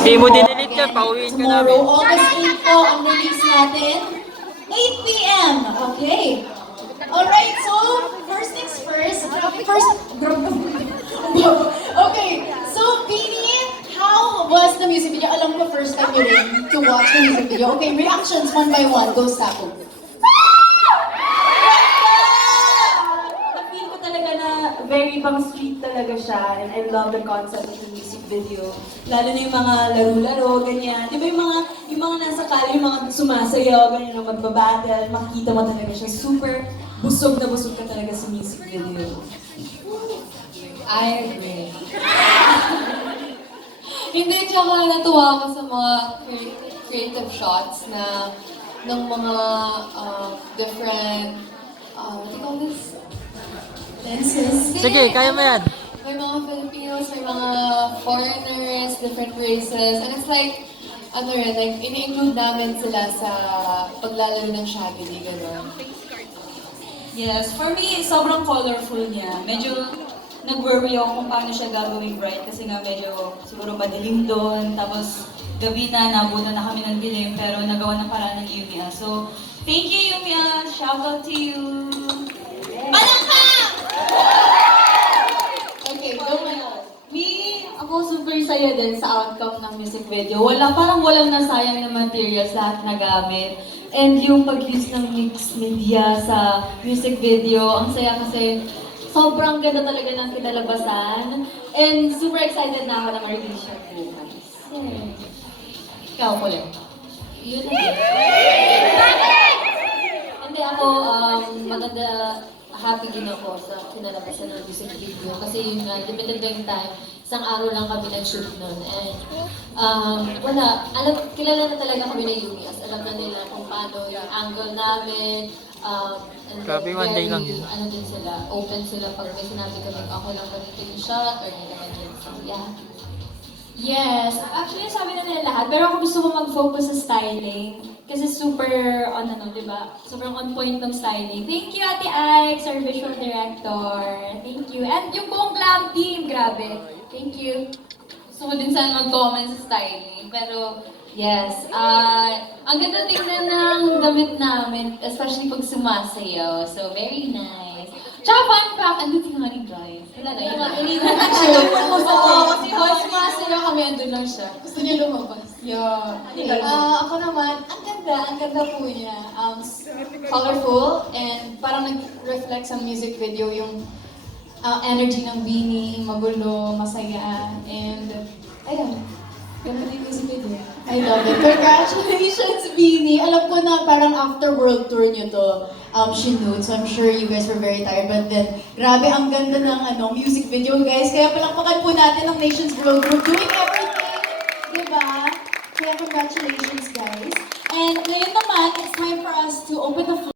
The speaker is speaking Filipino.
Hindi mo dinilit yan, pauwiin ka namin. Tomorrow, August 8 po, ang release natin. 8 p.m. Okay. Alright, so, first things first. Okay, so, Beanie, how was the music video? Alam ko first time nyo rin to watch the music video. Okay, reactions one by one. Go, Sapo. Na-feel ko talaga na very pang street talaga siya, and I love the concept of the music video. Lalo na yung mga laro-laro, ganyan. Di ba yung mga nasa kali, yung mga sumasayaw, ganyan na magbabattle, makikita mo talaga siya. Super busog na busog ka talaga sa music video. I agree. Hindi, tsaka natuwa ako sa mga creative shots na ng mga different, what do you call this? Lenses. Sige, kaya mo yan. May mga Filipinos, may mga foreigners, different races, and it's like, ano rin, like, ini-include namin sila sa paglalaro ng Shaggy, gano'n. Yes, for me, sobrang colorful niya. Medyo nag-worry ako kung paano siya gagawin bright kasi nga medyo siguro madilim doon. Tapos gabi na, nabutan na kami ng dilim pero nagawa ng paraan ng Yumia. So, thank you Yumia! Shout out to you! Okay, go ngayon. Me, ako super saya din sa outcome ng music video. Parang walang nasayang na materials, lahat nagamit. And yung pag-use ng mixed media sa music video, ang saya kasi sobrang ganda talaga ng kinalabasan. And super excited na ako na ma-release siya bukas. Yay! Ikaw, Kulit. Yun na yun. Hindi ako, maganda, happy din ako sa kinalabasan ng music video. Kasi yun nga, limited lang yung time. Isang araw lang kami nag-shoot nun. And kilala na talaga kami na Yumi. As alam na nila kung paano yung angle namin. And Grabe, one day lang yun. ano din sila, open sila pag may sinabi kami, ako lang gamitin yung shot or hindi naman yun. So, yeah. Yes, actually sabi na nila lahat, pero ako gusto ko mag-focus sa styling. Kasi super, di ba? Sobrang on point ng styling. Thank you, Ate Ike, our visual director. Thank you. And yung buong glam team, grabe. Thank you. Gusto ko din sana mag-comment sa styling, pero yes, ang ganda tingnan ng damit namin, especially pag sumasayaw. So, very nice. Tsaka fun fact, andun si Honey Guys. Wala na, yung Actually, kasi pag sumasayaw kami, andun lang siya. gusto niya lumabas. Yeah. Ako naman, ang ganda po niya. Colorful and parang nag-reflect sa music video yung energy ng Beanie, magulo, masaya, and ayun. Ganda din yung music video. I love it. Congratulations, Beanie! Alam ko na parang after world tour niyo to, Shinood, so I'm sure you guys were very tired. But then, grabe, ang ganda ng music video, guys. Kaya palakpakan po natin ng Nations World Group doing everything. Diba? Kaya congratulations, guys. And ngayon naman, it's time for us to open the floor.